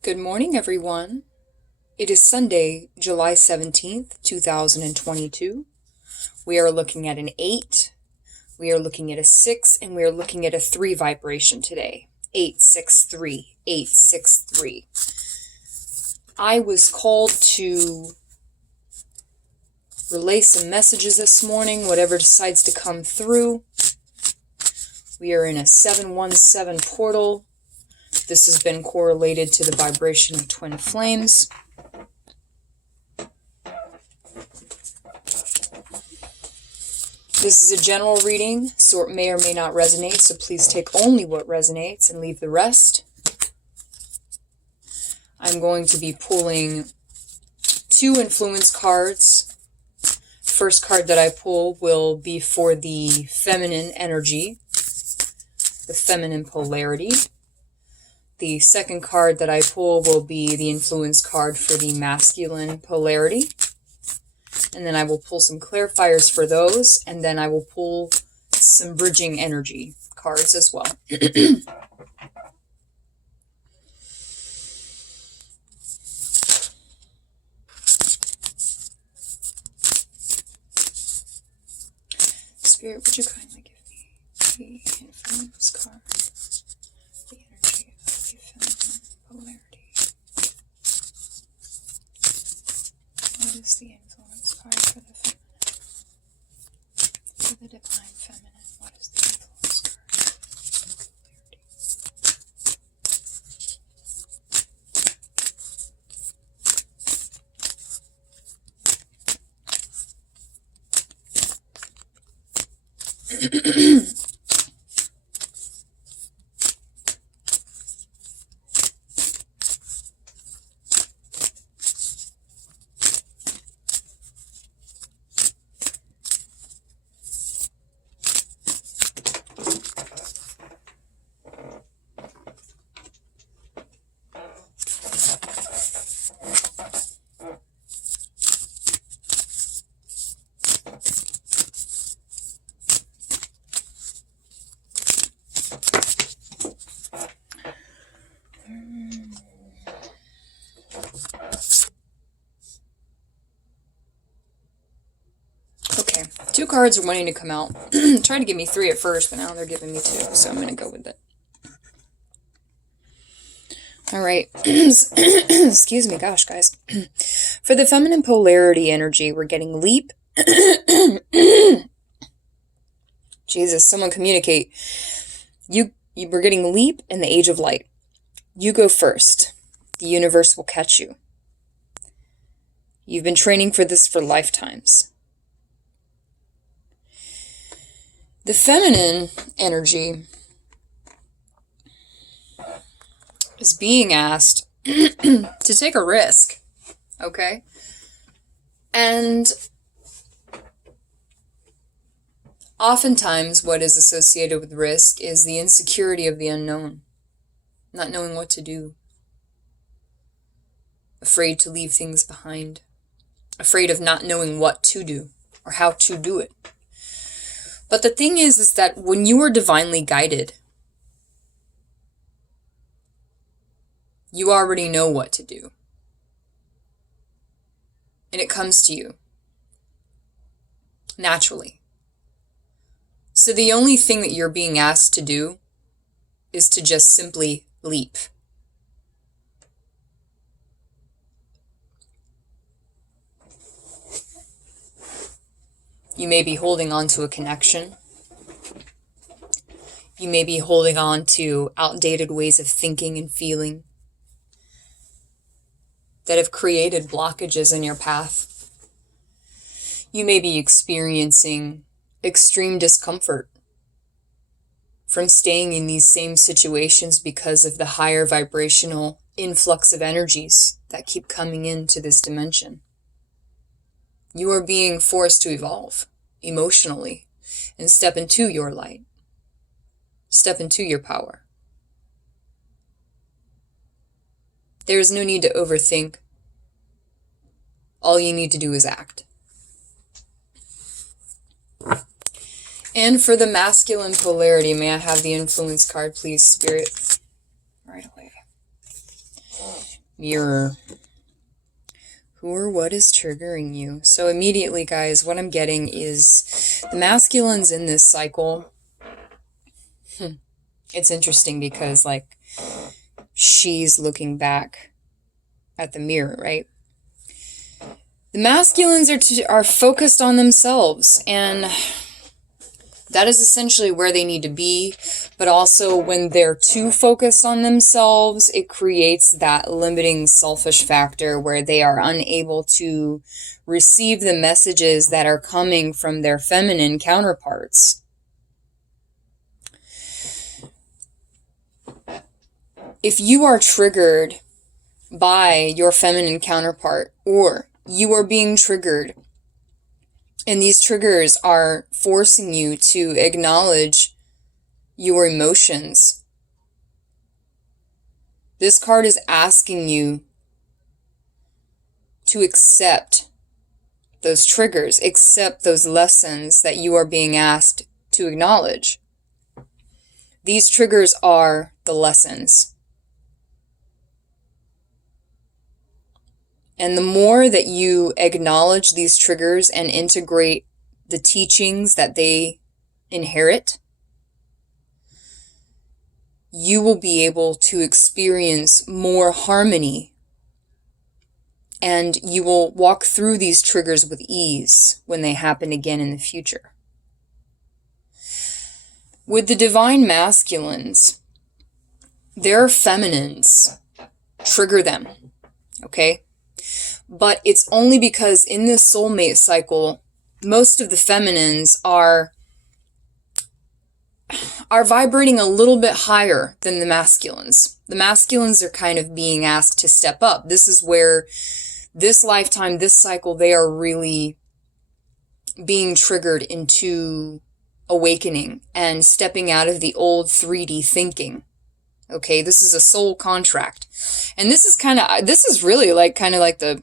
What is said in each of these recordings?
Good morning, everyone. It is Sunday, July 17th, 2022. We are looking at an 8, we are looking at a 6, and we are looking at a 3 vibration today. 863, 863. I was called to relay some messages this morning, whatever decides to come through. We are in a 717 portal. This has been correlated to the vibration of twin flames. This is a general reading, so it may or may not resonate, so please take only what resonates and leave the rest. I'm going to be pulling 2 influence cards. First card that I pull will be for the feminine energy, the feminine polarity. The second card that I pull will be the influence card for the masculine polarity. And then I will pull some clarifiers for those, and then I will pull some bridging energy cards as well. Spirit, would you kindly give me the influence card, the energy of the feminine polarity? What is the influence card for the feminine? For the divine feminine, what is the influence card? Polarity. Okay, 2 cards are wanting to come out. Tried to give me 3 at first, but now they're giving me 2, so I'm going to go with it. All right. Excuse me, gosh, guys. For the feminine polarity energy, we're getting leap. Jesus, someone communicate. We're getting leap in the age of light. You go first. The universe will catch you. You've been training for this for lifetimes. The feminine energy is being asked to take a risk, okay? And oftentimes what is associated with risk is the insecurity of the unknown, not knowing what to do, afraid to leave things behind, afraid of not knowing what to do or how to do it. But the thing is that when you are divinely guided, you already know what to do. And it comes to you naturally. So the only thing that you're being asked to do is to just simply leap. You may be holding on to a connection. You may be holding on to outdated ways of thinking and feeling that have created blockages in your path. You may be experiencing extreme discomfort from staying in these same situations because of the higher vibrational influx of energies that keep coming into this dimension. You are being forced to evolve emotionally and step into your light. Step into your power. There is no need to overthink. All you need to do is act. And for the masculine polarity, may I have the influence card, please, Spirit? Right away. Mirror. Who or what is triggering you? So immediately, guys, what I'm getting is the masculines in this cycle. It's interesting because, like, she's looking back at the mirror, right? The masculines are focused on themselves, and that is essentially where they need to be. But also, when they're too focused on themselves, it creates that limiting selfish factor where they are unable to receive the messages that are coming from their feminine counterparts. If you are triggered by your feminine counterpart, or you are being triggered, and these triggers are forcing you to acknowledge your emotions, this card is asking you to accept those triggers, accept those lessons that you are being asked to acknowledge. These triggers are the lessons. And the more that you acknowledge these triggers and integrate the teachings that they inherit, you will be able to experience more harmony, and you will walk through these triggers with ease when they happen again in the future. With the divine masculines, their feminines trigger them, okay? But it's only because in this soulmate cycle, most of the feminines are vibrating a little bit higher than the masculines. The masculines are kind of being asked to step up. This is where this lifetime, this cycle, they are really being triggered into awakening and stepping out of the old 3D thinking. Okay, this is a soul contract. And this is really like kind of like the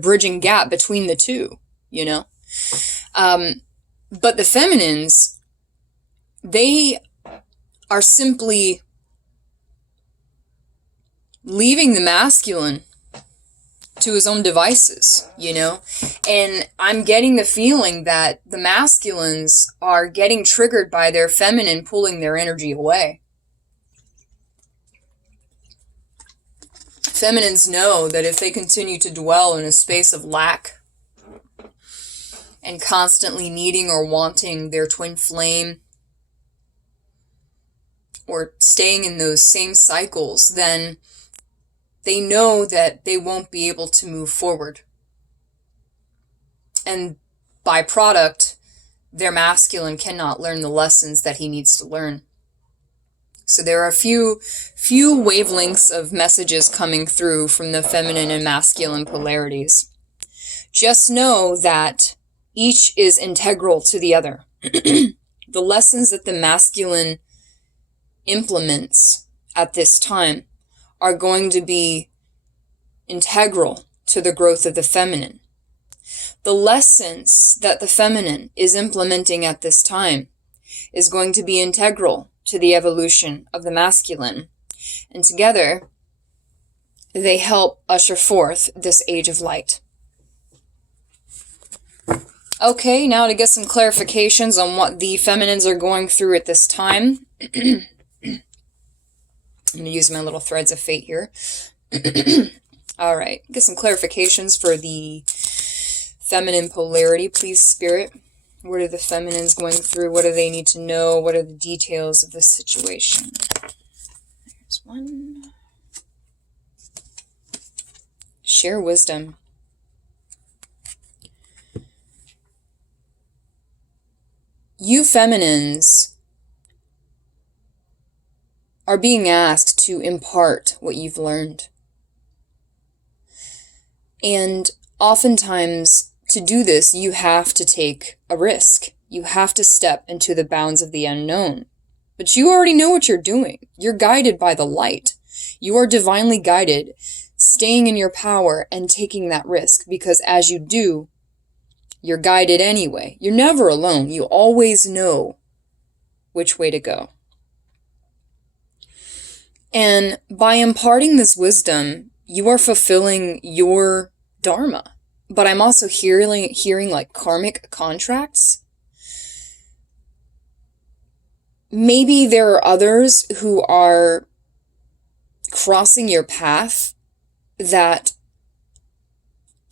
bridging gap between the two, you know? But the feminines, they are simply leaving the masculine to his own devices, you know? And I'm getting the feeling that the masculines are getting triggered by their feminine pulling their energy away. Feminines know that if they continue to dwell in a space of lack and constantly needing or wanting their twin flame, or staying in those same cycles, then they know that they won't be able to move forward. And by product, their masculine cannot learn the lessons that he needs to learn. So there are a few wavelengths of messages coming through from the feminine and masculine polarities. Just know that each is integral to the other. The lessons that the masculine implements at this time are going to be integral to the growth of the feminine. The lessons that the feminine is implementing at this time is going to be integral to the evolution of the masculine. And together, they help usher forth this age of light. Okay, now to get some clarifications on what the feminines are going through at this time. I'm going to use my little threads of fate here. All right, get some clarifications for the feminine polarity, please, Spirit. What are the feminines going through? What do they need to know? What are the details of the situation? There's one. Share wisdom. You feminines are being asked to impart what you've learned. And oftentimes, to do this, you have to take a risk. You have to step into the bounds of the unknown. But you already know what you're doing. You're guided by the light. You are divinely guided, staying in your power and taking that risk, because as you do, you're guided anyway. You're never alone. You always know which way to go. And by imparting this wisdom, you are fulfilling your dharma. But I'm also hearing like karmic contracts. Maybe there are others who are crossing your path that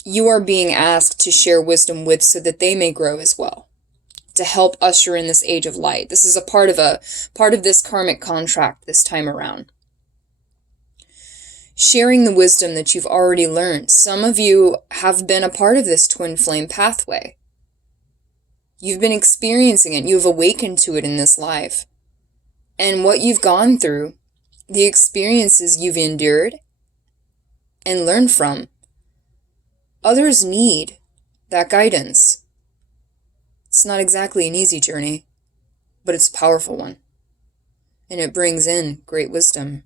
you are being asked to share wisdom with so that they may grow as well, to help usher in this age of light. This is a part of this karmic contract this time around. Sharing the wisdom that you've already learned. Some of you have been a part of this twin flame pathway. You've been experiencing it. You've awakened to it in this life. And what you've gone through, the experiences you've endured and learned from, others need that guidance. It's not exactly an easy journey, but it's a powerful one. And it brings in great wisdom.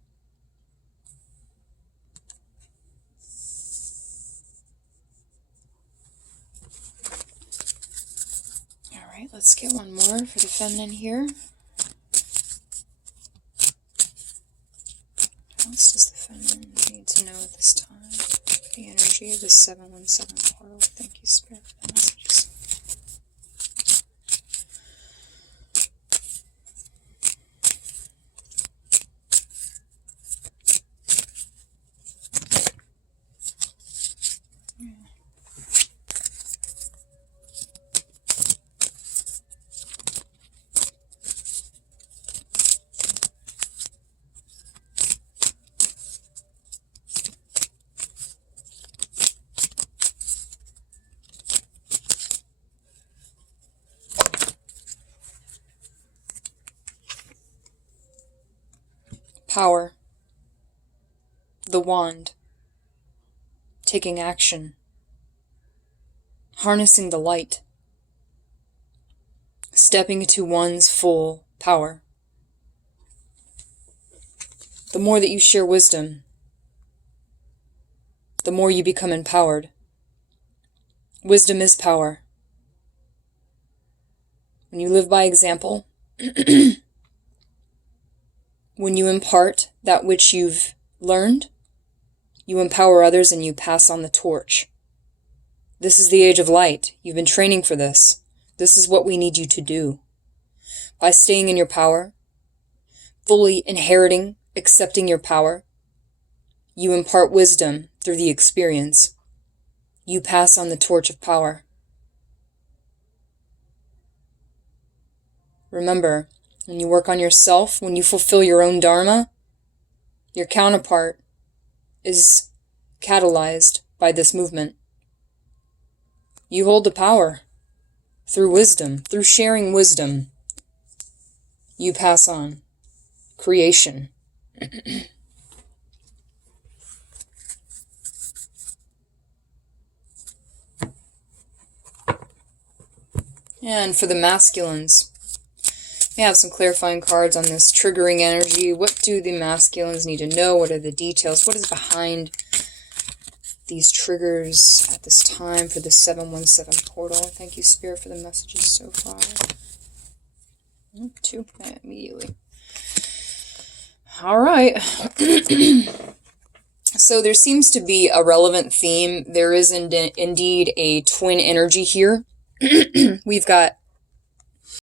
Let's get one more for the feminine here. What else does the feminine need to know at this time? The energy of the 717 portal. Thank you, Spirit, for the messages. Power. The wand. Taking action. Harnessing the light. Stepping into one's full power. The more that you share wisdom, the more you become empowered. Wisdom is power. When you live by example, when you impart that which you've learned, you empower others and you pass on the torch. This is the age of light. You've been training for this. This is what we need you to do. By staying in your power, fully inheriting, accepting your power, you impart wisdom through the experience. You pass on the torch of power. Remember, when you work on yourself, when you fulfill your own dharma, your counterpart is catalyzed by this movement. You hold the power through wisdom, through sharing wisdom. You pass on creation. And for the masculines, we have some clarifying cards on this triggering energy. What do the masculines need to know? What are the details? What is behind these triggers at this time for the 717 portal? Thank you, Spirit, for the messages so far. Two immediately. All right. So there seems to be a relevant theme. There is indeed a twin energy here. We've got